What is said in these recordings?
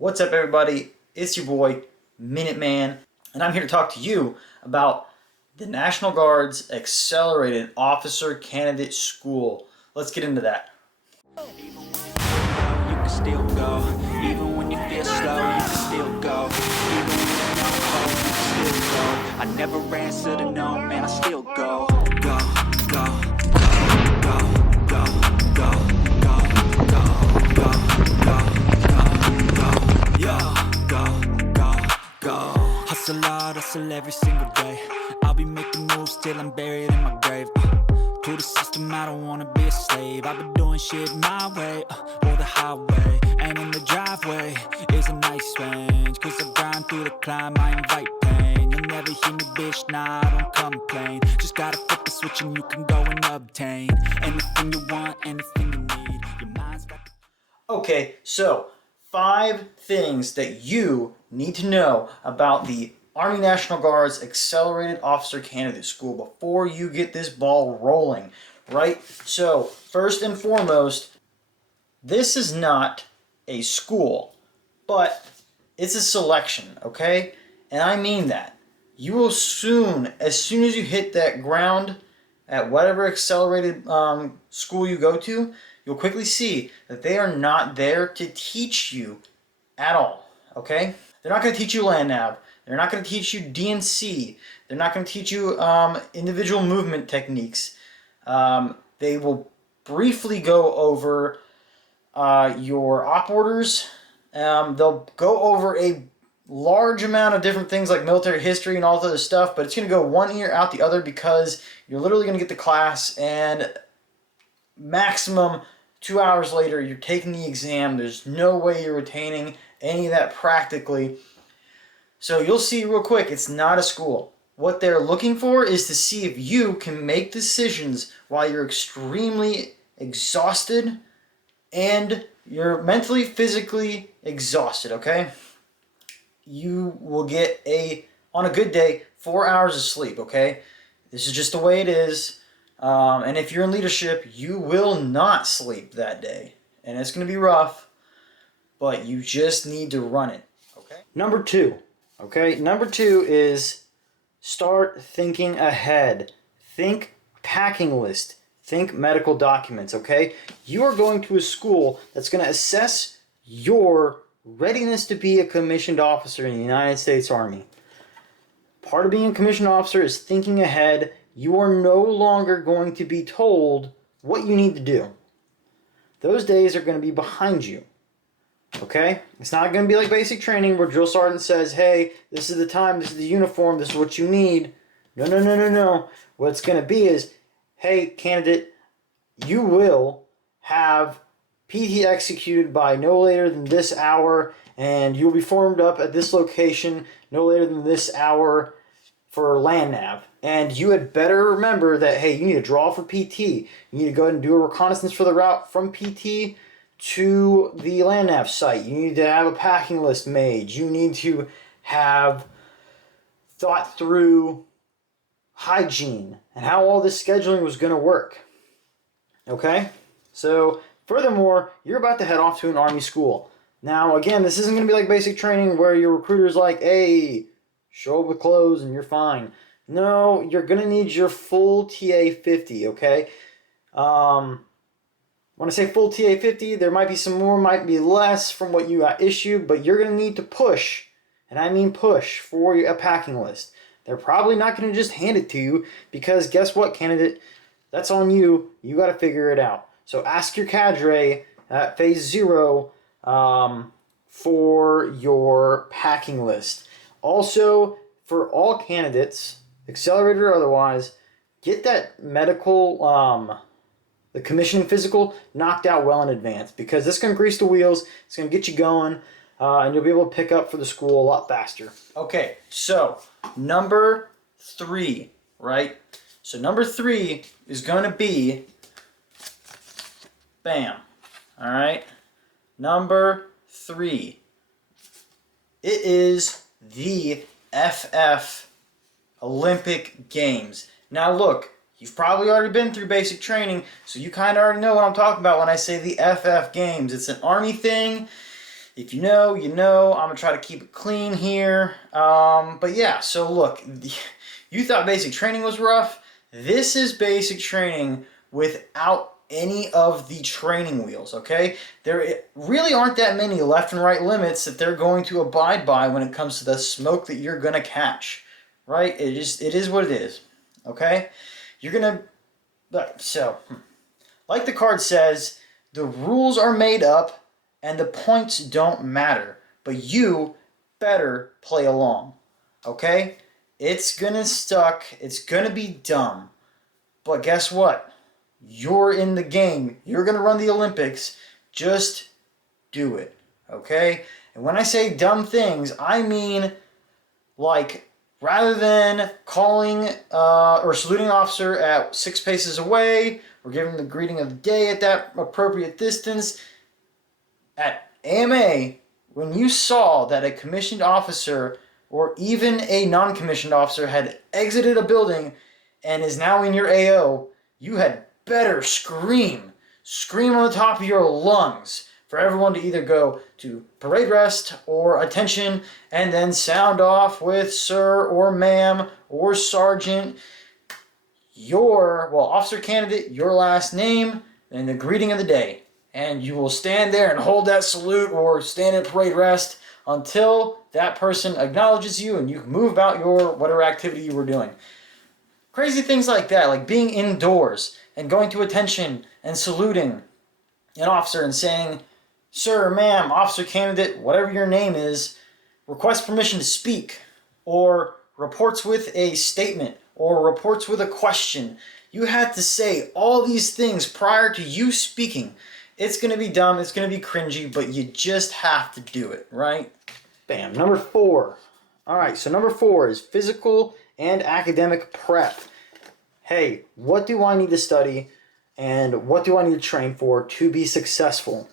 What's up, everybody? It's your boy, Minuteman, and I'm here to talk to you about the National Guard's Accelerated Officer Candidate School. Let's get into that. You can still go, even when you feel slow, you can still go. Even when you know hope, you can still go. I never answer to no, man, I still go. Go, go, go, go, go, go, go, go, go, go, go, go, go. Hustle hard, hustle every single day. I'll be making moves till I'm buried in my grave. To the system, I don't wanna be a slave. I've been doing shit my way, or the highway. And in the driveway is a nice range. Cause I grind through the climb, I invite pain. You'll never hear me, bitch, nah, I don't complain. Just gotta flip the switch and you can go and obtain anything you want, anything you need. Your mind's got the... Okay, so 5 things that you need to know about the Army National Guard's Accelerated Officer Candidate School before you get this ball rolling, right? So, first and foremost, this is not a school, but it's a selection, okay? And I mean that. You will soon, as soon as you hit that ground at whatever accelerated school you go to, you'll quickly see that they are not there to teach you at all, okay? They're not going to teach you land nav. They're not going to teach you DNC. They're not going to teach you individual movement techniques. They will briefly go over your op orders. They'll go over a large amount of different things like military history and all the other stuff, but it's going to go one ear out the other because you're literally going to get the class and maximum 2 hours later you're taking the exam. There's no way you're retaining any of that practically. So you'll see real quick, it's not a school. What they're looking for is to see if you can make decisions while you're extremely exhausted and you're mentally, physically exhausted, okay? You will get, on a good day, 4 hours of sleep, okay? This is just the way it is. And if you're in leadership, you will not sleep that day. And it's going to be rough, but you just need to run it, okay? Number 2 is start thinking ahead. Think packing list. Think medical documents, okay? You are going to a school that's going to assess your readiness to be a commissioned officer in the United States Army. Part of being a commissioned officer is thinking ahead. You are no longer going to be told what you need to do. Those days are going to be behind you. Okay? It's not going to be like basic training where drill sergeant says, hey, this is the time, this is the uniform, this is what you need. No, no, no, no, no. What it's going to be is, hey, candidate, you will have PT executed by no later than this hour, and you'll be formed up at this location no later than this hour for land nav. And you had better remember that, hey, you need to draw for PT. You need to go ahead and do a reconnaissance for the route from PT to the land nav site. You need to have a packing list made. You need to have thought through hygiene and how all this scheduling was going to work. Okay? So, furthermore, you're about to head off to an Army school. Now, again, this isn't going to be like basic training where your recruiter's like, hey, show up with clothes and you're fine. No, you're going to need your full TA-50, okay? When I say full TA-50, there might be some more, might be less from what you got issued, but you're going to need to push, and I mean push, for a packing list. They're probably not going to just hand it to you because guess what, candidate? That's on you. You got to figure it out. So ask your cadre at Phase 0 for your packing list. Also, for all candidates, accelerated or otherwise, get that medical, the commissioning physical knocked out well in advance because this is going to grease the wheels, it's going to get you going, and you'll be able to pick up for the school a lot faster. Okay, so number 3, right? So number 3 is going to be, bam, all right? Number 3, it is the FF Olympic Games. Now look, you've probably already been through basic training, so you kind of already know what I'm talking about when I say the FF Games. It's an Army thing. If you know, you know. I'm going to try to keep it clean here. But yeah, so look, you thought basic training was rough. This is basic training without any of the training wheels, okay? There really aren't that many left and right limits that they're going to abide by when it comes to the smoke that you're going to catch, right? It is what it is, okay? You're going to, so, like the card says, the rules are made up and the points don't matter, but you better play along, okay? It's gonna suck, it's gonna be dumb, but guess what? You're in the game. You're gonna run the Olympics. Just do it, okay? And when I say dumb things, I mean like rather than calling or saluting an officer at 6 paces away or giving the greeting of the day at that appropriate distance, at AMA, when you saw that a commissioned officer or even a non-commissioned officer had exited a building and is now in your AO, you had better scream. Scream on the top of your lungs for everyone to either go to parade rest or attention and then sound off with sir or ma'am or sergeant, officer candidate, your last name, and the greeting of the day. And you will stand there and hold that salute or stand at parade rest until that person acknowledges you and you can move about your whatever activity you were doing. Crazy things like that, like being indoors and going to attention and saluting an officer and saying, sir, ma'am, officer candidate, whatever your name is, request permission to speak, or reports with a statement, or reports with a question. You had to say all these things prior to you speaking. It's going to be dumb, it's going to be cringy, but you just have to do it, right? Bam. Number 4. All right, so number 4 is physical and academic prep. Hey, what do I need to study and what do I need to train for to be successful?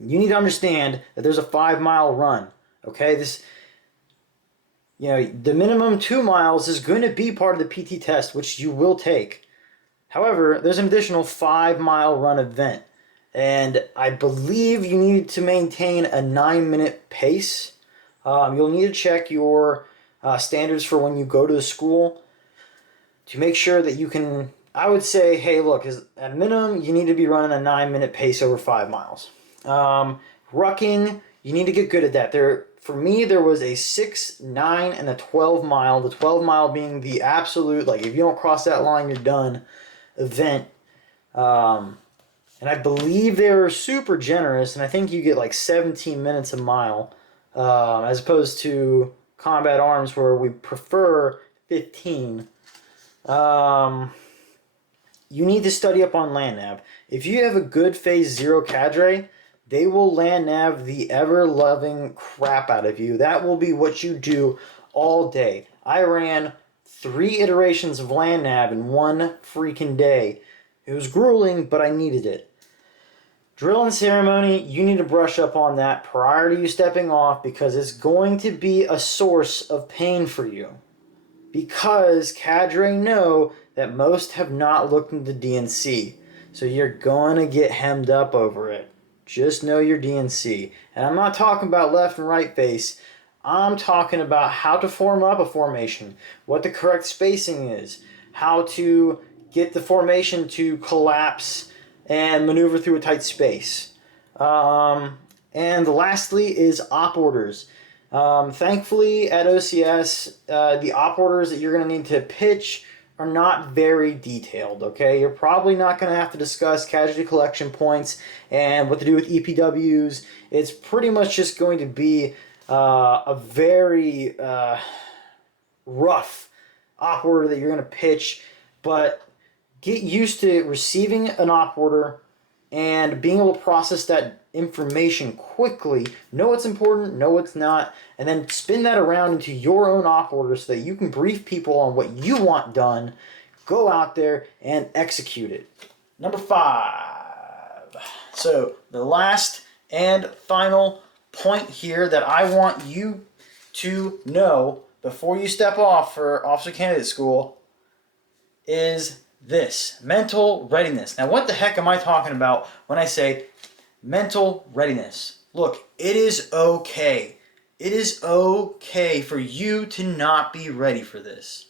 You need to understand that there's a 5-mile run, okay? The minimum 2 miles is going to be part of the PT test, which you will take. However, there's an additional 5-mile run event. And I believe you need to maintain a 9-minute pace. You'll need to check your standards for when you go to the school to make sure that you can. I would say, hey, look, at minimum, you need to be running a 9-minute pace over 5 miles. Rucking, you need to get good at that. For me, there was a 6, 9, and a 12 mile. The 12 mile being the absolute, like, if you don't cross that line, you're done event. And I believe they were super generous, and I think you get like 17 minutes a mile, as opposed to combat arms where we prefer 15. You need to study up on land nav. If you have a good phase 0 cadre, they will land nav the ever-loving crap out of you. That will be what you do all day. I ran 3 iterations of land nav in one freaking day. It was grueling, but I needed it. Drill and ceremony, you need to brush up on that prior to you stepping off because it's going to be a source of pain for you. Because cadre know that most have not looked into DNC. So you're going to get hemmed up over it. Just know your DNC. And I'm not talking about left and right face. I'm talking about how to form up a formation, what the correct spacing is, how to get the formation to collapse and maneuver through a tight space. And lastly is op orders. Thankfully at OCS, the op orders that you're going to need to pitch are not very detailed, okay? You're probably not going to have to discuss casualty collection points and what to do with EPWs. It's pretty much just going to be a very rough op order that you're going to pitch, but get used to receiving an op order and being able to process that information quickly, know what's important, know what's not, and then spin that around into your own op order so that you can brief people on what you want done, go out there and execute it. Number 5. So the last and final point here that I want you to know before you step off for officer candidate school is this: mental readiness. Now, what the heck am I talking about when I say mental readiness? Look, it is okay. It is okay for you to not be ready for this.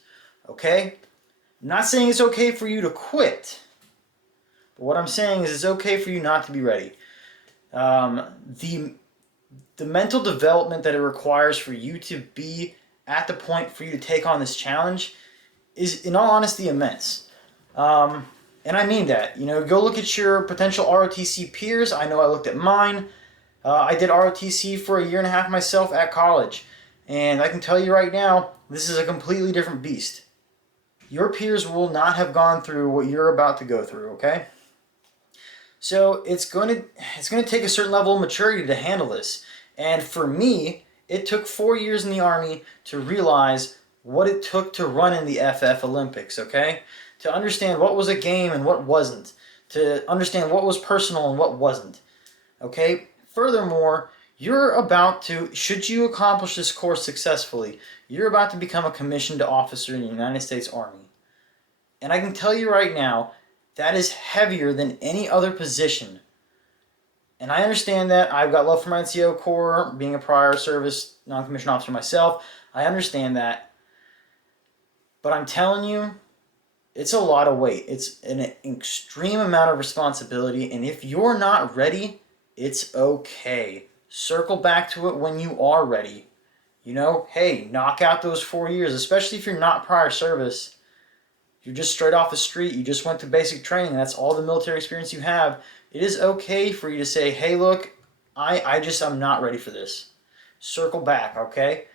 Okay? I'm not saying it's okay for you to quit. But what I'm saying is it's okay for you not to be ready. The mental development that it requires for you to be at the point for you to take on this challenge is, in all honesty, immense. And I mean that. Go look at your potential ROTC peers. I know I looked at mine. I did ROTC for a year and a half myself at college. And I can tell you right now, this is a completely different beast. Your peers will not have gone through what you're about to go through, okay? So it's going to take a certain level of maturity to handle this. And for me, it took 4 years in the Army to realize what it took to run in the FF Olympics, okay? To understand what was a game and what wasn't. To understand what was personal and what wasn't, okay? Furthermore, should you accomplish this course successfully, you're about to become a commissioned officer in the United States Army. And I can tell you right now, that is heavier than any other position. And I understand that. I've got love for my NCO Corps, being a prior service non-commissioned officer myself. I understand that. But I'm telling you, it's a lot of weight. It's an extreme amount of responsibility. And if you're not ready, it's okay. Circle back to it when you are ready. Hey, knock out those 4 years, especially if you're not prior service. You're just straight off the street. You just went to basic training. That's all the military experience you have. It is okay for you to say, hey, look, I'm not ready for this. Circle back, okay?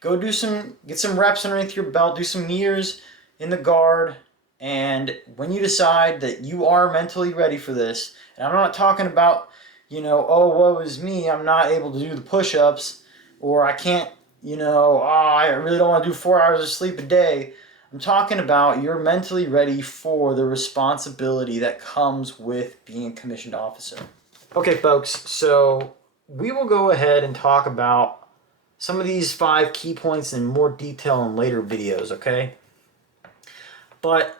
Go get some reps underneath your belt, do some years in the Guard, and when you decide that you are mentally ready for this, and I'm not talking about, oh, woe is me, I'm not able to do the push-ups, or I can't, I really don't want to do 4 hours of sleep a day. I'm talking about you're mentally ready for the responsibility that comes with being a commissioned officer. Okay, folks, so we will go ahead and talk about some of these 5 key points in more detail in later videos, okay? But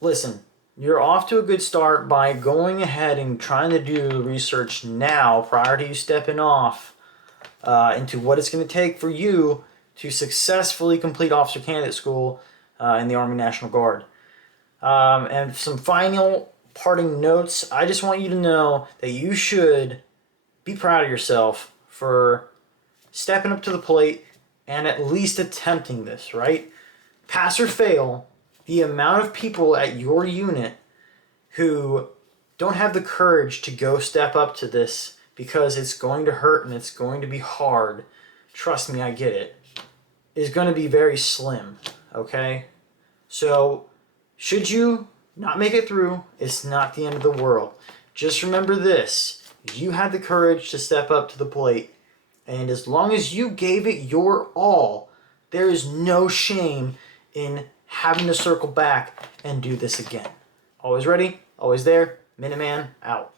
listen, you're off to a good start by going ahead and trying to do the research now prior to you stepping off into what it's going to take for you to successfully complete Officer Candidate School in the Army National Guard. And some final parting notes. I just want you to know that you should be proud of yourself for stepping up to the plate and at least attempting this, right? Pass or fail, the amount of people at your unit who don't have the courage to go step up to this because it's going to hurt and it's going to be hard, trust me, I get it, is going to be very slim, okay? So, should you not make it through, it's not the end of the world. Just remember this, you had the courage to step up to the plate, and as long as you gave it your all, there is no shame in having to circle back and do this again. Always ready, always there, Minuteman out.